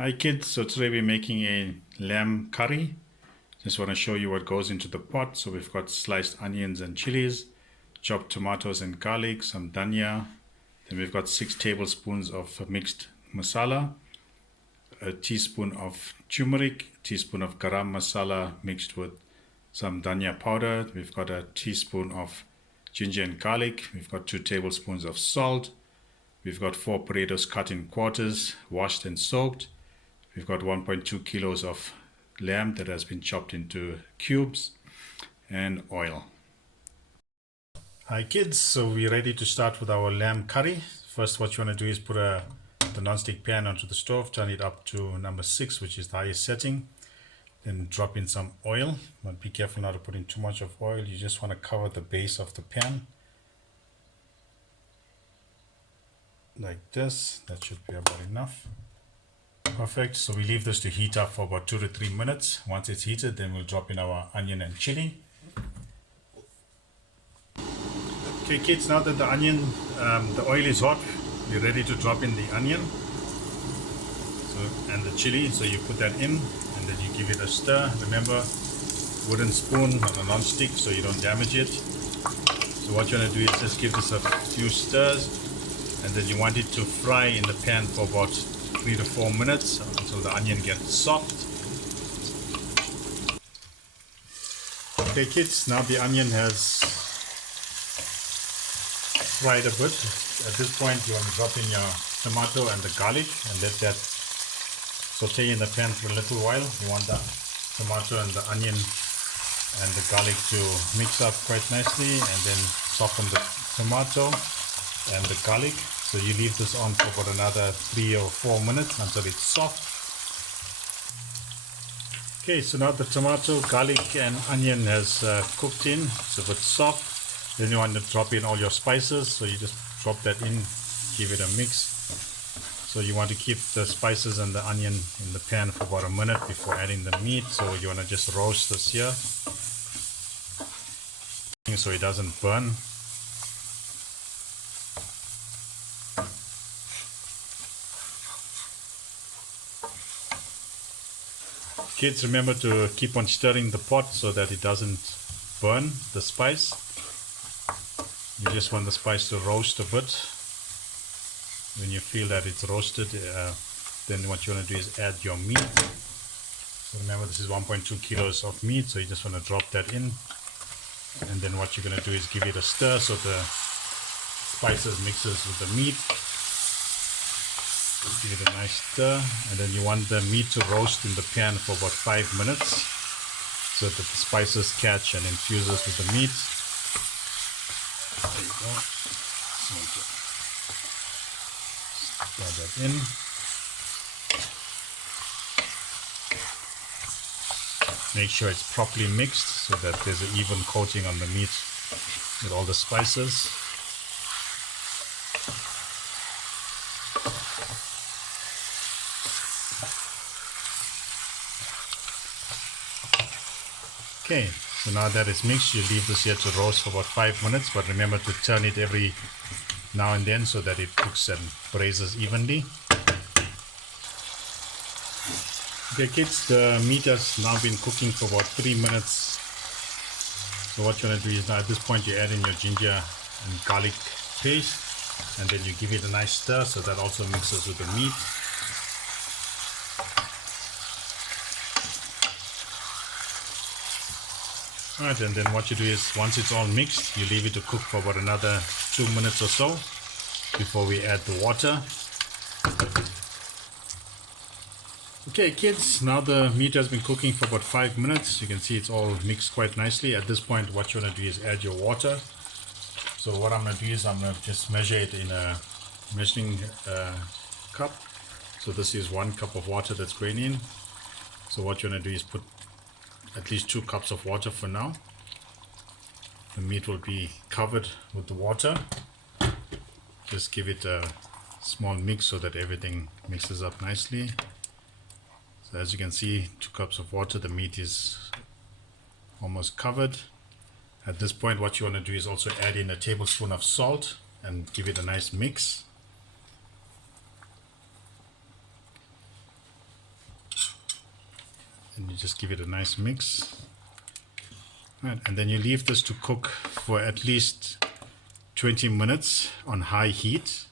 Hi kids, so today we're making a lamb curry. Just want to show you what goes into the pot. So we've got sliced onions and chilies, chopped tomatoes and garlic, some dhania. Then we've got 6 tablespoons of mixed masala, a teaspoon of turmeric, a teaspoon of garam masala mixed with some dhania powder. We've got a teaspoon of ginger and garlic. We've got 2 tablespoons of salt. We've got 4 potatoes cut in quarters, washed and soaked. We've got 1.2 kilos of lamb that has been chopped into cubes, and oil. Hi kids, so we're ready to start with our lamb curry. First, what you want to do is put the non-stick pan onto the stove, turn it up to number 6, which is the highest setting. Then drop in some oil, but be careful not to put in too much of oil. You just want to cover the base of the pan like this. That should be about enough. Perfect. So we leave this to heat up for about 2 to 3 minutes. Once it's heated, then we'll drop in our onion and chili. Okay kids, now that the oil is hot, we're ready to drop in the onion and the chili. So you put that in and then you give it a stir. Remember, wooden spoon on a non-stick so you don't damage it. So what you want to do is just give this a few stirs, and then you want it to fry in the pan for about 3 to 4 minutes until the onion gets soft. Okay kids, now the onion has fried a bit. At this point you want to drop in your tomato and the garlic and let that saute in the pan for a little while. You want the tomato and the onion and the garlic to mix up quite nicely, and then soften the tomato and the garlic. So you leave this on for about another 3 or 4 minutes until it's soft. Okay, so now the tomato, garlic and onion has cooked in. It's a bit soft. Then you want to drop in all your spices. So you just drop that in, give it a mix. So you want to keep the spices and the onion in the pan for about a minute before adding the meat. So you want to just roast this here so it doesn't burn. Kids, remember to keep on stirring the pot so that it doesn't burn the spice. You just want the spice to roast a bit. When you feel that it's roasted, then what you want to do is add your meat. So remember, this is 1.2 kilos of meat, so you just want to drop that in. And then what you're going to do is give it a stir so the spices mixes with the meat. Give it a nice stir, and then you want the meat to roast in the pan for about 5 minutes so that the spices catch and infuses with the meat. There you go. Stir that in. Make sure it's properly mixed so that there's an even coating on the meat with all the spices. Okay, so now that it's mixed, you leave this here to roast for about 5 minutes, but remember to turn it every now and then so that it cooks and braises evenly. Okay kids, the meat has now been cooking for about 3 minutes. So what you want to do is now at this point you add in your ginger and garlic paste, and then you give it a nice stir so that also mixes with the meat. Alright, and then what you do is once it's all mixed, you leave it to cook for about another 2 minutes or so before we add the water. Okay kids, now the meat has been cooking for about 5 minutes. You can see it's all mixed quite nicely. At this point what you want to do is add your water. So what I'm going to do is I'm going to just measure it in a measuring cup. So this is 1 cup of water that's going in. So what you want to do is put at least 2 cups of water for now. The meat will be covered with the water. Just give it a small mix so that everything mixes up nicely. So as you can see, 2 cups of water, the meat is almost covered. At this point what you want to do is also add in a tablespoon of salt and give it a nice mix. and you just give it a nice mix. Right, and then you leave this to cook for at least 20 minutes on high heat.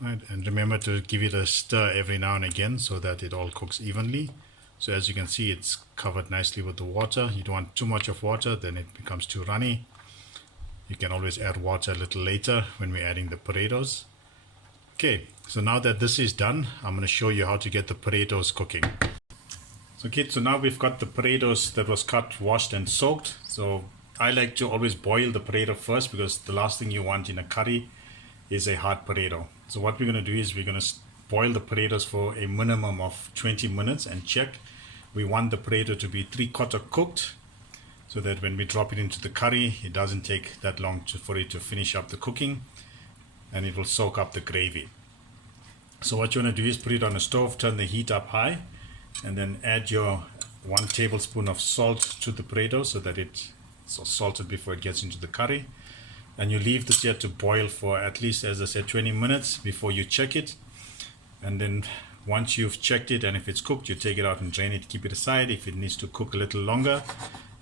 Right, and remember to give it a stir every now and again so that it all cooks evenly. So as you can see, it's covered nicely with the water. You don't want too much of water, then it becomes too runny. You can always add water a little later when we're adding the potatoes. Okay, so now that this is done, I'm going to show you how to get the potatoes cooking. So kids, so now we've got the potatoes that was cut, washed and soaked. So I like to always boil the potato first, because the last thing you want in a curry is a hard potato. So what we're going to do is we're going to boil the potatoes for a minimum of 20 minutes and check. We want the potato to be 3/4 cooked, so that when we drop it into the curry, it doesn't take that long for it to finish up the cooking, and it will soak up the gravy. So what you want to do is put it on the stove, turn the heat up high, and then add your 1 tablespoon of salt to the potato so that it's salted before it gets into the curry. And you leave this here to boil for at least, as I said, 20 minutes before you check it. And then once you've checked it and if it's cooked, you take it out and drain it, keep it aside. If it needs to cook a little longer,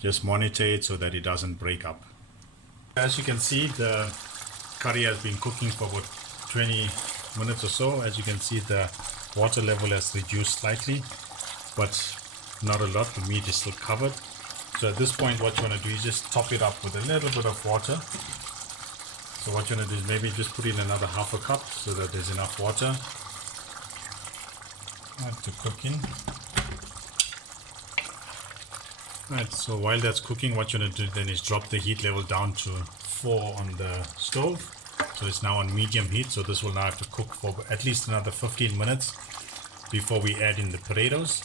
just monitor it so that it doesn't break up. As you can see, the curry has been cooking for about 20 minutes or so. As you can see, the water level has reduced slightly, but not a lot. The meat is still covered. So at this point, what you want to do is just top it up with a little bit of water. So what you want to do is maybe just put in another 1/2 cup so that there's enough water to cook in. Right, so while that's cooking, what you want to do then is drop the heat level down to 4 on the stove. So it's now on medium heat, so this will now have to cook for at least another 15 minutes before we add in the potatoes.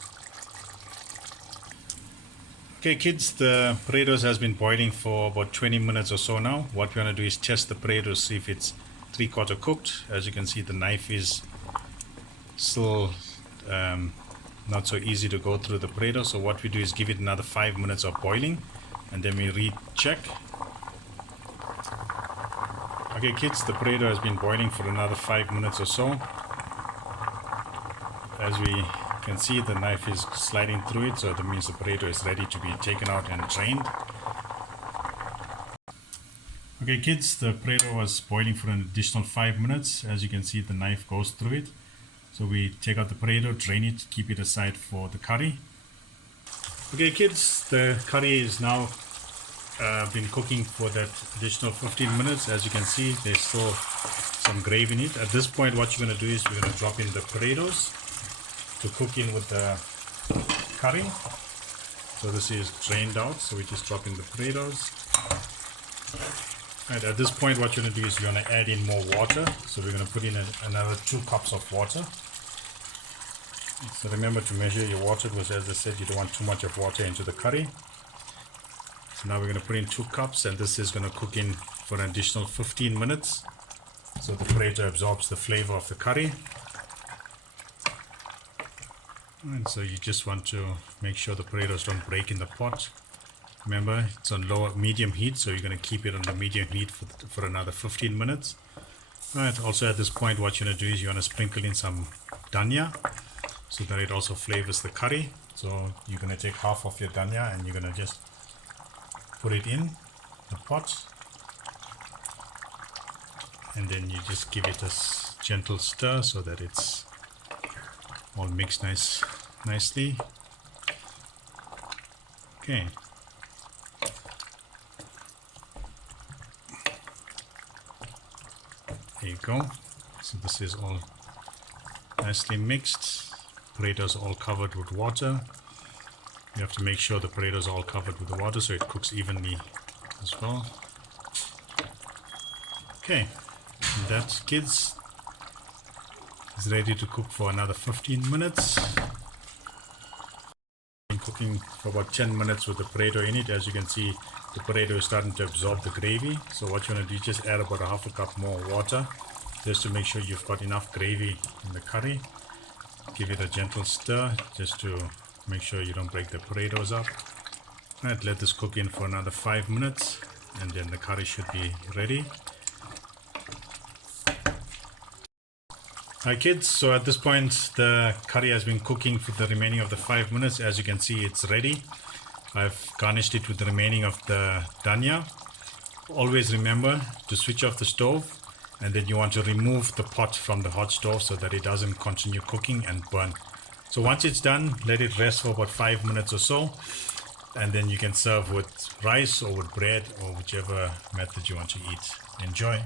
Okay kids, the potatoes has been boiling for about 20 minutes or so now. What we want to do is test the potatoes, see if it's 3/4 cooked. As you can see, the knife is still not so easy to go through the potato. So what we do is give it another 5 minutes of boiling, and then we recheck. Okay kids, the potato has been boiling for another 5 minutes or so. As we can see, the knife is sliding through it, so that means the potato is ready to be taken out and drained. Okay kids, the potato was boiling for an additional 5 minutes. As you can see, the knife goes through it. So we take out the potato, drain it, keep it aside for the curry. Okay kids, the curry is now been cooking for that additional 15 minutes. As you can see, there's still some gravy in it. At this point, what you're going to do is we're going to drop in the potatoes to cook in with the curry. So this is drained out, so we just drop in the potatoes. Right, at this point, what you're going to do is you're going to add in more water. So we're going to put in another 2 cups of water. So remember to measure your water, because as I said, you don't want too much of water into the curry. So now we're going to put in 2 cups, and this is going to cook in for an additional 15 minutes. So the potato absorbs the flavor of the curry. And so you just want to make sure the potatoes don't break in the pot. Remember, it's on medium heat, so you're going to keep it on the medium heat for another 15 minutes. Alright, also at this point, what you're going to do is you want to sprinkle in some dhania, so that it also flavors the curry. So you're going to take half of your dhania and you're going to just put it in the pot, and then you just give it a gentle stir so that it's all mixed nicely. Okay. There you go. So this is all nicely mixed. Potatoes are all covered with water. You have to make sure the potatoes are all covered with the water so it cooks evenly as well. Okay, and that, kids, is ready to cook for another 15 minutes. Been cooking for about 10 minutes with the potato in it. As you can see, the potato is starting to absorb the gravy. So what you want to do is just add about 1/2 cup more water, just to make sure you've got enough gravy in the curry. Give it a gentle stir just to make sure you don't break the potatoes up. Right, let this cook in for another 5 minutes, and then the curry should be ready. Hi kids, so at this point the curry has been cooking for the remaining of the 5 minutes. As you can see, it's ready. I've garnished it with the remaining of the dhania. Always remember to switch off the stove, and then you want to remove the pot from the hot stove so that it doesn't continue cooking and burn. So once it's done, let it rest for about 5 minutes or so, and then you can serve with rice or with bread or whichever method you want to eat. Enjoy.